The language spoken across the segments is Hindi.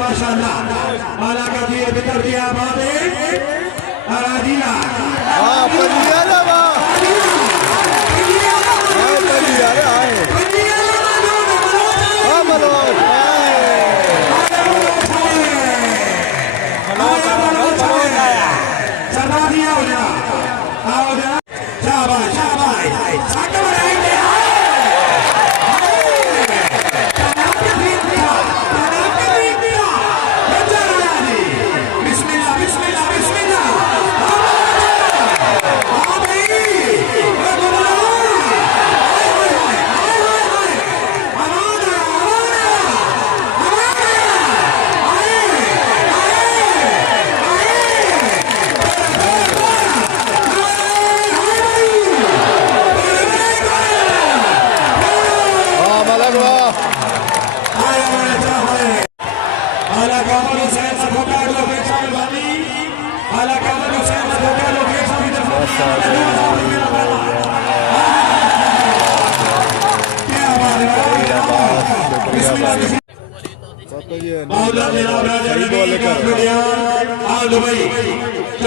माशाल्लाह माला का दिए बितर दिया बाबे अरादीला पजियाला वाह पजियाला आए बलोच सरदा दिया हो जा आओ जा शाबाश शाबाश साथ बनाएंगे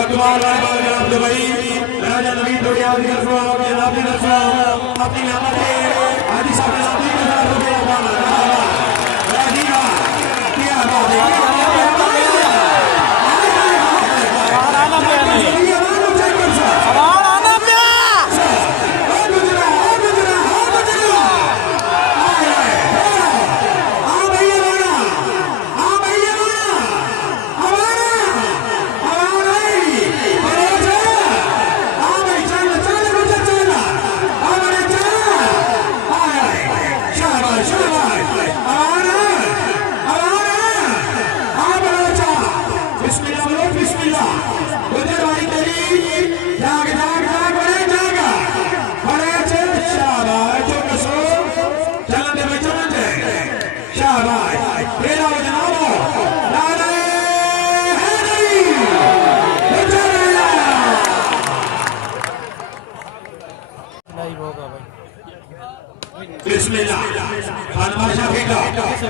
कमाला दुबई राजा नवीद अपनी हाजी साहब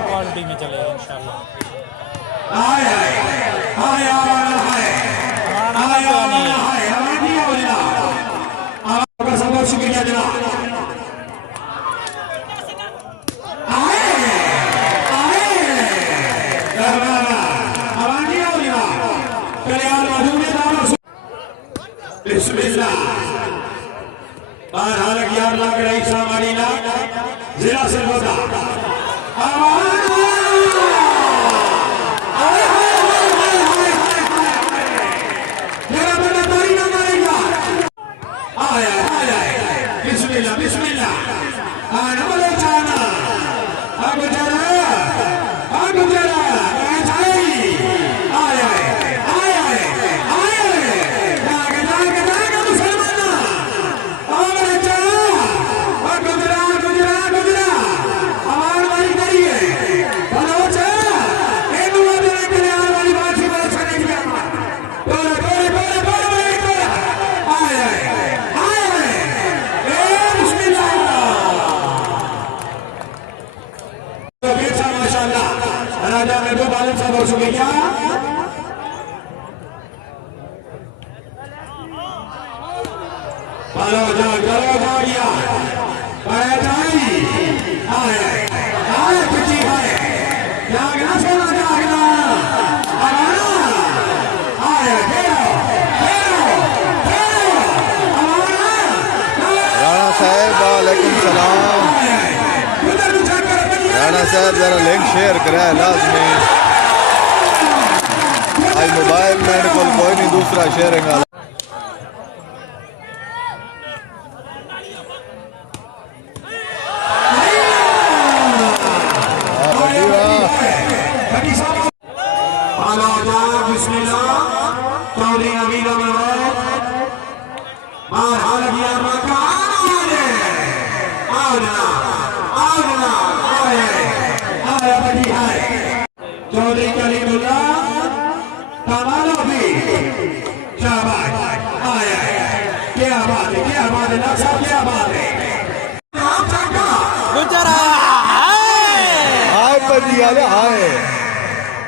क्वालिटी में चले इंशाल्लाह। शुक्रिया जनाब। जिला से होगा बिस्मिल्लाह बिस्मिल्लाह साहब जरा लिंक शेयर करा लाजमी आज मोबाइल मैंने कोई नहीं दूसरा शेयरिंग वाला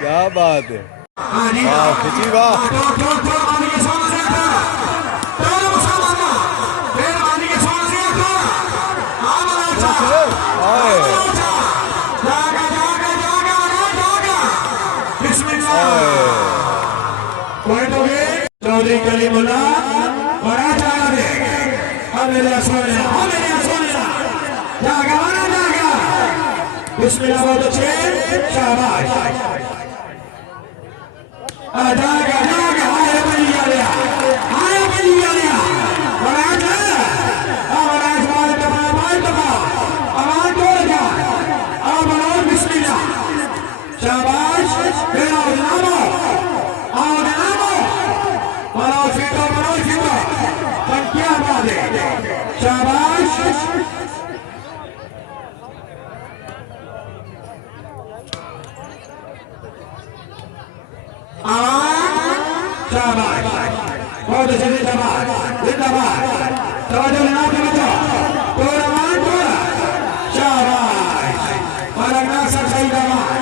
क्या बात है, वाह खिची वाह। चौधरी कलीम बड़ा जागा दे हमें सोने जागा जागा बिस्मिल्लाह बहुत अच्छे शाबाश जागा जागा आए बलिया लिया बड़ा जागा बड़ा सवाल दफा आवाज तोड़ जा अब बनाओ बिस्मिल्लाह शाबाश मेरा नामो आओ नामो बनाओ सीधा पर क्या बात है शाबाश शाबाश बहुत अच्छे जिंदाबाद तवज्जो लेना तवज्जो तोड़ा मान तोड़ा शाबाश और नासर सही दबाद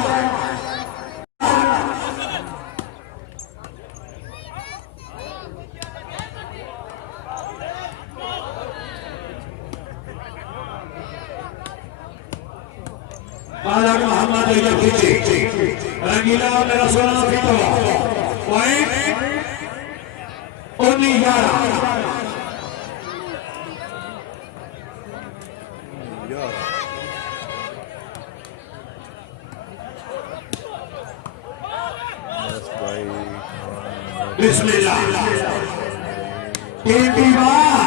बालक मोहम्मद रंगीला मेरा सोना फीतो पॉइंट 19-11 बिस्मिल्लाह 3 दीवार